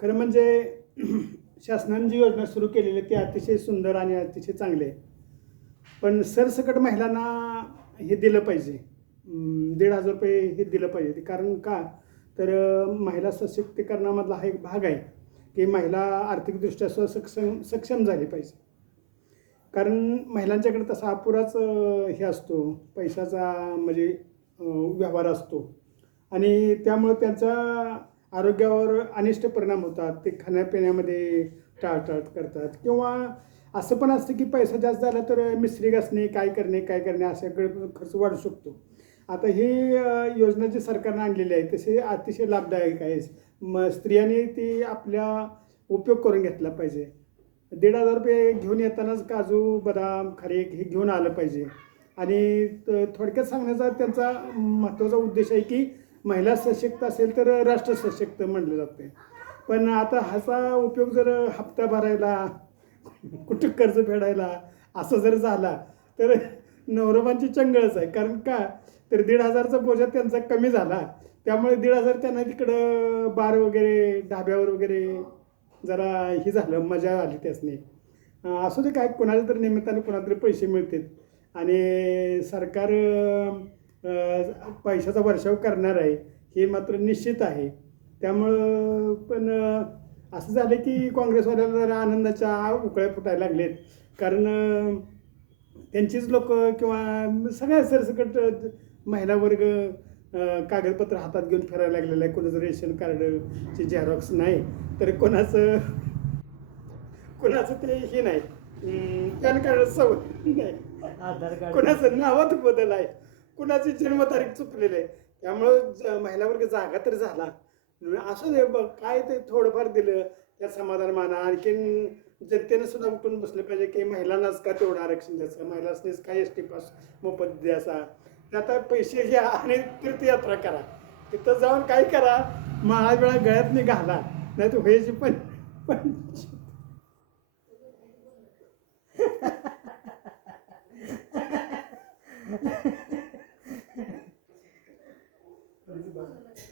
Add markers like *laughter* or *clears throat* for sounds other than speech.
खरं म्हणजे *clears throat* शासनाने जी योजना सुरू केलेली आहे ती अतिशय सुंदर आणि अतिशय चांगली आहे. पण सरसकट महिलांना हे दिलं पाहिजे. दीड हजार रुपये हे दिलं पाहिजे. कारण का? तर महिला सशक्तीकरणामधला हा एक भाग आहे की महिला आर्थिकदृष्ट्या सक्षम सक्षम झाली पाहिजे. कारण महिलांच्याकडे तसा अपुराच हे असतो पैशाचा म्हणजे व्यवहार असतो. आणि त्यामुळे त्यांचा आरोग्यावर अनिष्ट परिणाम होतात ते खाण्यापिण्यामध्ये टाळटाळ करतात. किंवा असं पण असतं की पैसा जास्त झाला तर मिस्त्री घासणे काय करणे काय करणे अशाकडे खर्च वाढू शकतो. आता ही योजना जी सरकारनं आणलेली आहे तसे अतिशय लाभदायक आहे. म स्त्रियांनी ती आपल्या उपयोग करून घेतला पाहिजे. दीड हजार रुपये घेऊन येतानाच काजू बदाम खारीक हे घेऊन आलं पाहिजे. आणि थोडक्यात सांगण्याचा त्यांचा महत्त्वाचा उद्देश आहे की महिला सशक्त असेल तर राष्ट्र सशक्त म्हटलं जाते पण आता ह्याचा उपयोग जर हप्ता भरायला कुठं कर्ज फेडायला असं जर झाला तर नवरबांची चंगळच आहे. कारण का? तर दीड हजारचा बोजा त्यांचा कमी झाला. त्यामुळे दीड हजार त्यांना तिकडं बार वगैरे ढाब्यावर वगैरे जरा हे झालं मजा आली त्यासनी. असू दे काय कोणाला तरी निमित्ताने कोणाला तरी पैसे मिळतील. आणि सरकार पैशाचा वर्षाव करणार आहे हे मात्र निश्चित आहे. त्यामुळं पण असं झालं की काँग्रेसवाल्याला जरा आनंदाच्या उकळ्या फुटायला लागलेत. कारण त्यांचीच लोक किंवा सगळ्या सरसकट महिला वर्ग कागदपत्र हातात घेऊन फिरायला लागलेलं आहे. कोणाचं रेशन कार्डची झेरॉक्स नाही तर कोणाचं कोणाचं ते हे नाही. पॅन कार्ड सवय नाही. कोणाचं नावात बदल आहे. कुणाची जन्मतारीख चुकलेली आहे? त्यामुळं ज- महिला वर्ग जागा तर झाला. असं दे बघ काय ते थोडंफार दिलं त्या समाधान माना. आणखीन जनतेनं सुद्धा उठून बसलं पाहिजे की महिलांनाच का तेवढं आरक्षण द्यायचं? महिलांनीच काय एस टी पास मोफत द्यायचा? ते आता पैसे घ्या आणि तीर्थयात्रा करा. तिथं जाऊन काय करा? महाराज वेळा गळ्यात घाला. नाही तर व्हायची पण पण Amen.